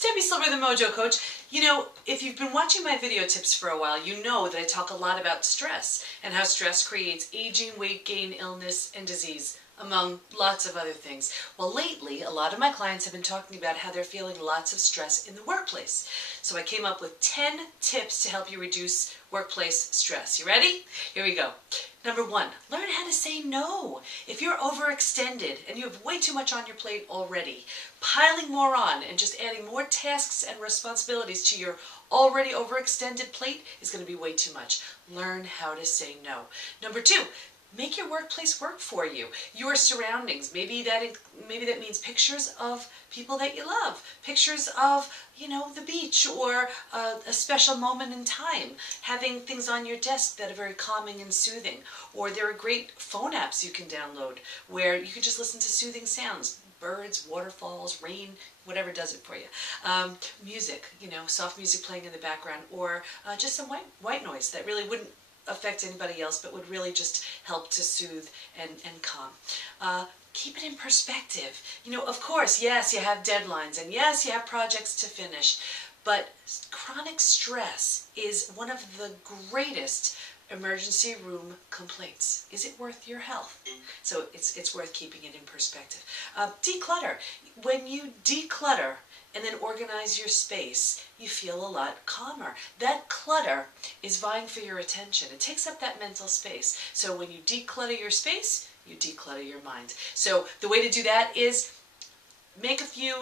it's Debbie Silver, the Mojo Coach. You know, if you've been watching my video tips for a while, you know that I talk a lot about stress and how stress creates aging, weight gain, illness, and disease, among lots of other things. Well, lately, a lot of my clients have been talking about how they're feeling lots of stress in the workplace. So I came up with 10 tips to help you reduce workplace stress. You ready? Here we go. Number 1, learn how to say no. If you're overextended and you have way too much on your plate already, piling more on and just adding more tasks and responsibilities to your already overextended plate is going to be way too much. Learn how to say no. Number 2, make your workplace work for you. Your surroundings. Maybe that means pictures of people that you love. Pictures of, the beach or a special moment in time. Having things on your desk that are very calming and soothing. Or there are great phone apps you can download where you can just listen to soothing sounds. Birds, waterfalls, rain, whatever does it for you. Music, soft music playing in the background. Or just some white noise that really wouldn't affect anybody else, but would really just help to soothe and calm. Keep it in perspective. Of course, yes, you have deadlines, and yes, you have projects to finish, but chronic stress is one of the greatest emergency room complaints. Is it worth your health? So it's worth keeping it in perspective. Declutter. When you declutter and then organize your space, you feel a lot calmer. That clutter is vying for your attention. It takes up that mental space. So when you declutter your space, you declutter your mind. So the way to do that is make a few,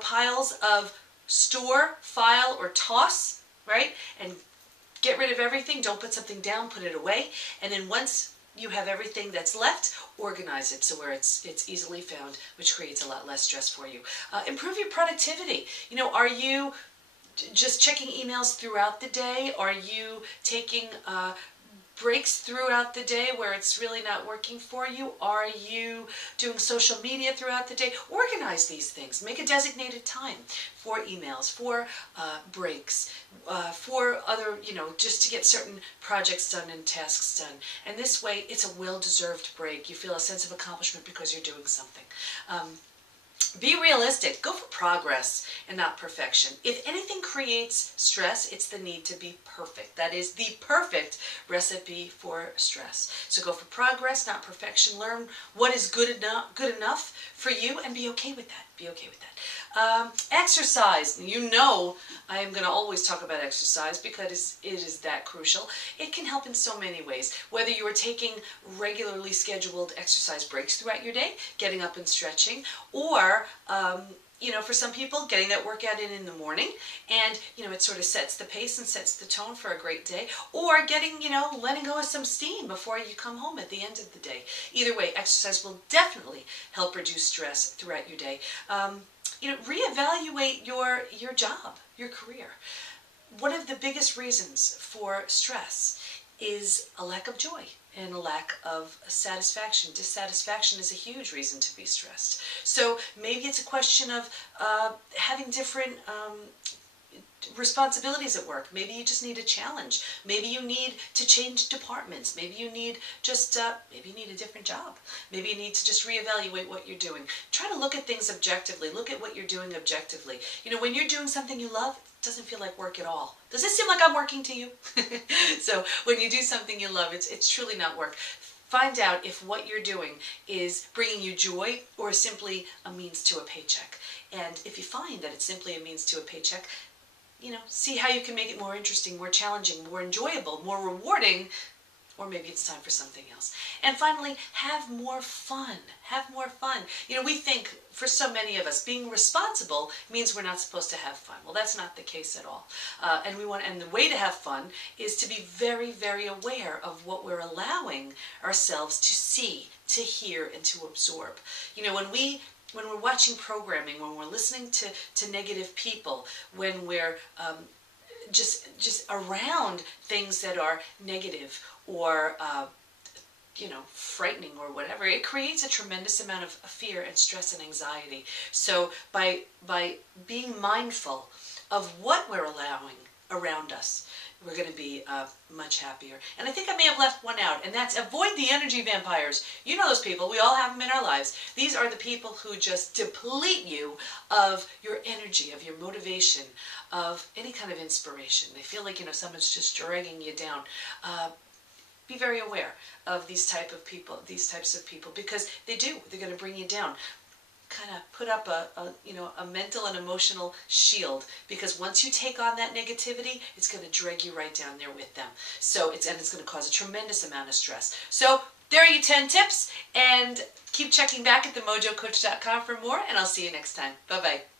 piles of store, file, or toss, right? And get rid of everything. Don't put something down, put it away. And then once you have everything that's left, organize it so where it's easily found, which creates a lot less stress for you. Improve your productivity. Are you just checking emails throughout the day? Are you taking breaks throughout the day where it's really not working for you? Are you doing social media throughout the day? Organize these things. Make a designated time for emails, for breaks, for other, just to get certain projects done and tasks done. And this way, it's a well-deserved break. You feel a sense of accomplishment because you're doing something. Be realistic. Go for progress and not perfection. If anything creates stress, it's the need to be perfect. That is the perfect recipe for stress. So go for progress, not perfection. Learn what is good enough for you and be okay with that. Be okay with that. Exercise. I am going to always talk about exercise because it is that crucial. It can help in so many ways. Whether you are taking regularly scheduled exercise breaks throughout your day, getting up and stretching, or for some people, getting that workout in the morning, and, it sort of sets the pace and sets the tone for a great day, or getting, letting go of some steam before you come home at the end of the day. Either way, exercise will definitely help reduce stress throughout your day. Reevaluate your job, your career. One of the biggest reasons for stress is a lack of joy and a lack of satisfaction. Dissatisfaction is a huge reason to be stressed. So maybe it's a question of having different responsibilities at work. Maybe you just need a challenge. Maybe you need to change departments. Maybe you need maybe you need a different job. Maybe you need to just reevaluate what you're doing. Try to look at things objectively. Look at what you're doing objectively. When you're doing something you love, it doesn't feel like work at all. Does this seem like I'm working to you? So when you do something you love, it's truly not work. Find out if what you're doing is bringing you joy or simply a means to a paycheck. And if you find that it's simply a means to a paycheck, see how you can make it more interesting, more challenging, more enjoyable, more rewarding, or maybe it's time for something else. And finally, have more fun. Have more fun. We think, for so many of us, being responsible means we're not supposed to have fun. Well, that's not the case at all. And the way to have fun is to be very, very aware of what we're allowing ourselves to see, to hear, and to absorb. When we're watching programming, when we're listening to negative people, when we're just around things that are negative or frightening or whatever, it creates a tremendous amount of fear and stress and anxiety. So by being mindful of what we're allowing around us. We're going to be much happier. And I think I may have left one out, and that's avoid the energy vampires. You know those people. We all have them in our lives. These are the people who just deplete you of your energy, of your motivation, of any kind of inspiration. They feel like, someone's just dragging you down. Be very aware of these types of people, because they do. They're going to bring you down. Kind of put up a mental and emotional shield, because once you take on that negativity, it's going to drag you right down there with them. So it's going to cause a tremendous amount of stress. So there are your 10 tips, and keep checking back at themojocoach.com for more, and I'll see you next time. Bye-bye.